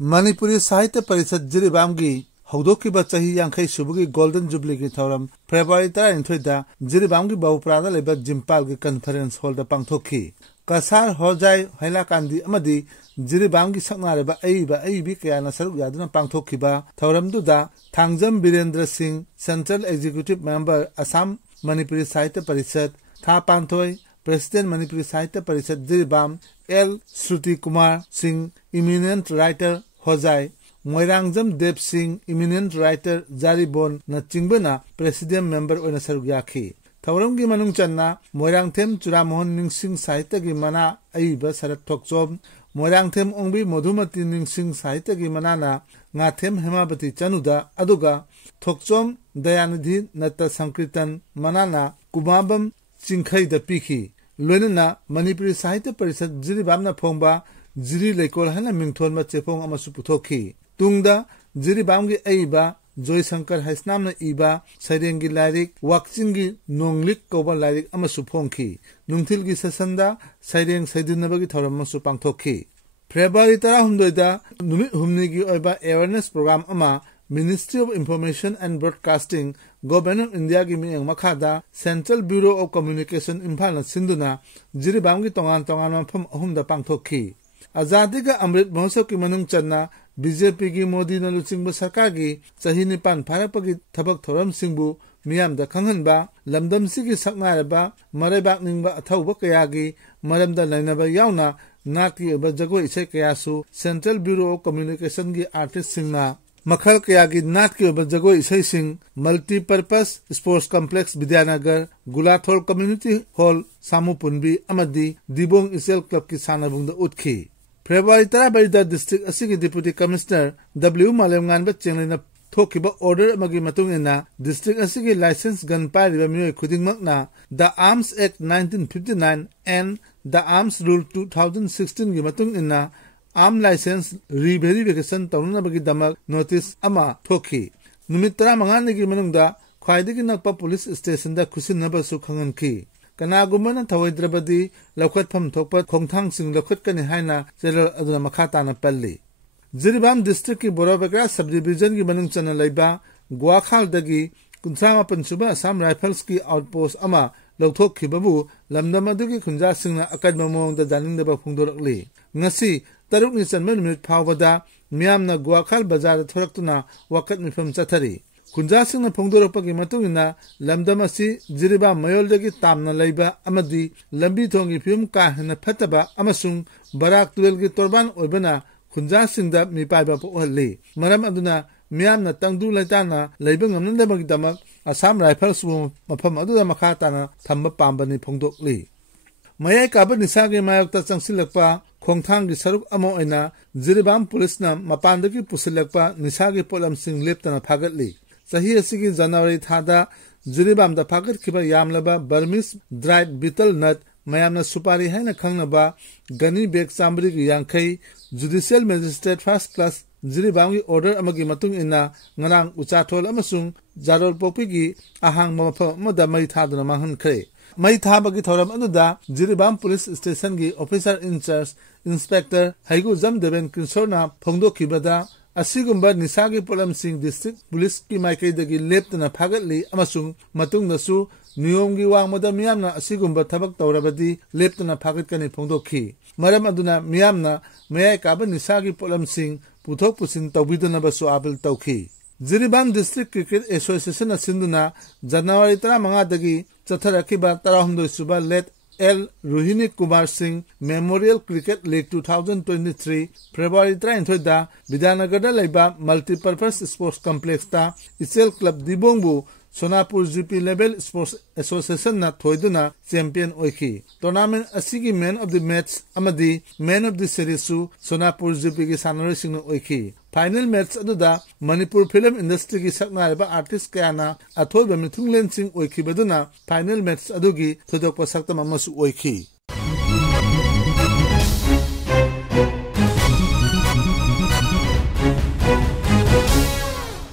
मणिपुरी साहित्य परिषद जिरीबाम की हौदोखिबा चाही यांखै सुबुगी golden jubilee की थौरम फेब्रुआरी 13 जिरीबाम की बाउप्रादा लेबा जिम्पाल की कॉन्फ्रेंस हॉल दा पांगथोखी कसार होजाय हैलाकांदी अमदी जिरीबाम की सकनारेबा अईबी कयाना सरुक यादुना पांगथोखिबा थौरमदुदा Thangjam Birendra Singh central executive member Assam Manipuri Sahitya Parishad था Panthoi president Manipuri Sahitya Parishad Jiribam L Shruti Kumar Singh eminent writer Hojai Moirangjam Dev Singh eminent writer जारीबोन न चिंगबना प्रेसिडेंट मेंबर ओइना सरुक याखी थौरम की मनुंग चन्ना मोइरांगथेम चुरामोहन निंगसिंग साहित्य की मना अईबा शरद थोकचोम मोइरांगथेम ओंबी मधुमती निंगसिंग साहित्य की मनाना ngatem हेमावती चनुदा अदुगा थोकचोम दयानिधि नत्त संकीर्तन मनाना कुमाबम चिंखई द पीखी लोइनना मणिपुरी साहित्य परिषद जिरीबामना फोंबा जिरी लेकोल हना मिंगथोन मा चेपोंग अमसु पुथोखी तुंगदा जिरीबाम की अईबा जोय शंकर हैसनामना ईबा सैरेंगी लारिक वाकचिंगी नोंगलिक कोबा लारिक अमसु फोंखी नुंगथिल की ससंदा सैरेंग सैदुनबगी थौरम अमसु पांगथोखी फेब्रुआरी 13 नुमित हुमनी की ओइबा अवेयरनेस प्रोग्राम अमा ministry of information and broadcasting government of India की मियंग मखादा central bureau of communication Imphal न सिंधुना जिरीबाम की तोंगान मफम अहुमदा पांगथोखी आजादी का अमृत महोत्सव की मनुंग चन्ना बीजेपी की मोदी न लुचिंग सरकार की चाही निपान फारपगी थबक थोरम सिंबु मियाम दा खंगनबा लमदमसी की सकनारबा मरेबाक निंगबा अथौबा कयागी मरमदा लैनबा यावना नाकी अब जगो इसे कयासु सेंट्रल ब्यूरो ऑफ कम्युनिकेशन की आर्टिस्ट सिंगना मखल कयागी नाट की अब जगो इसे सिंग multipurpose sports complex Vidyanagar Gulathol community hall सामुपुनबी अमदी दिबोंग इसेल क्लब की सानाबुंग उठखी फेब्रुआरी 13 डिस्ट्रिक्ट असि की डिप्यूटी कमिश्नर डब्ल्यू मालेमगानबा चेंगलेना थोकिबा ऑर्डर अमगी मतुंग इना डिस्ट्रिक्ट असि की लाइसेंस गन पाइरिबा मियोय खुदिंगमकना the arms act 1959 and the arms rule 2016 की मतुंग इना आर्म लाइसेंस रिवेरिफिकेशन तौनबगी दमक नोटिस अमा थोखी नुमित 15 की मनुंगदा ख्वाइदगी नकपा पुलिस स्टेशन दा खुसिनबसु खंगनखी कनागुमना थवैद्रबदी लखतफम थोप खोंथांगसिंग लखतकनि हाइना जेरल अदुना मखाताना पल्ली जिरीबाम डिस्ट्रिक्ट की बोरोबेग्रा सब डिवीजन की मनुंग चना लैबा ग्वाखालदगी 53 सुबा असम राइफल्स की आउटपोस्ट अमा लौथोखिबबु लमदम अदुगी खुंजासिंगना अकदम मोंगदा जानिंगदबा फोंदोरकली ngasi tarukni chanmen minute phawbada miyamna guakhal bazar thoraktuna wakat mifam chathari kunja singna phongdorapagi matungina lamdam asi jiribam mayoldagi tamna leiba amadi lambi thongi film ka hena phataba amasung barak tuel gi torban oibana kunja singda mi paiba po halli maram aduna miyamna tangdu laitana leiba ngamnandabagi damak asam rifles mafam aduda makha tana thamba pambani phongdokli mayai kabar nisa ge mayokta changsilakpa खोंथांग की सरुक Amo ओइना Jiribam police ना मपानदगी पुसिलकपा निसा की pollen सिंग लेपतना फागतली सही असिगी जनवरी थादा जिरीबाम दा फागत खिबा यामलबा बर्मिस ड्राइड बीटल नट मयामना सुपारी हैना खंगनबा गनी बेग चामबरी की यांखै judicial magistrate first class Jiribam की ऑर्डर अमगी मतुंग इना ngरang उचाथोल अमसुंग जारोल पोपी की अहांग मफम मदा मै थादना माहनखै मई थाबगी थौरम अनुदा जिरीबाम पुलिस स्टेशन की officer incharge inspector Heigujam Deven किशोरना फोंदोखिबदा असिगुंबा निसागी पोलम सिंह डिस्ट्रिक्ट पुलिस की माइकैदगी लेपतना फागतली अमसुंग मतुंगदसु नियमगी वांगमदा मियामना असिगुंबा थबक तौरबदी लेपतना फागतकनि फोंदोखी मरम अदुना मियामना मयाय काबा निसागी पोलम सिंह पुथोक पुसिन तौबिदनबसु आबिल तौखी जिरीबाम डिस्ट्रिक्ट क्रिकेट एसोसिएशन सिंधुना जनवरी 15 दगी चथरखिबा 13 सुबा late L Rohini Kumar Singh memorial cricket league 2023 फेब्रुआरी 13 दा विद्यानगर दा लैबा मल्टीपर्पस स्पोर्ट्स कॉम्प्लेक्स ता इसेल क्लब दिबोंगबु Sonapur GP level sports association ना थोइदुना चैंपियन ओइखी टूर्नामेंट असिगी मैन ऑफ द मैच अमदी मैन ऑफ द सीरीज सु सोनापुर जीपी की सानरसिंग ओइखी फाइनल मैच अदुदा मणिपुर फिल्म इंडस्ट्री की सकनारबा आर्टिस्ट कयाना अथोइबा मिथुंगलेन सिंह ओइखिबदुना फाइनल मैच अदुगी थोदोकपा सक्तम अमसु ओइखी।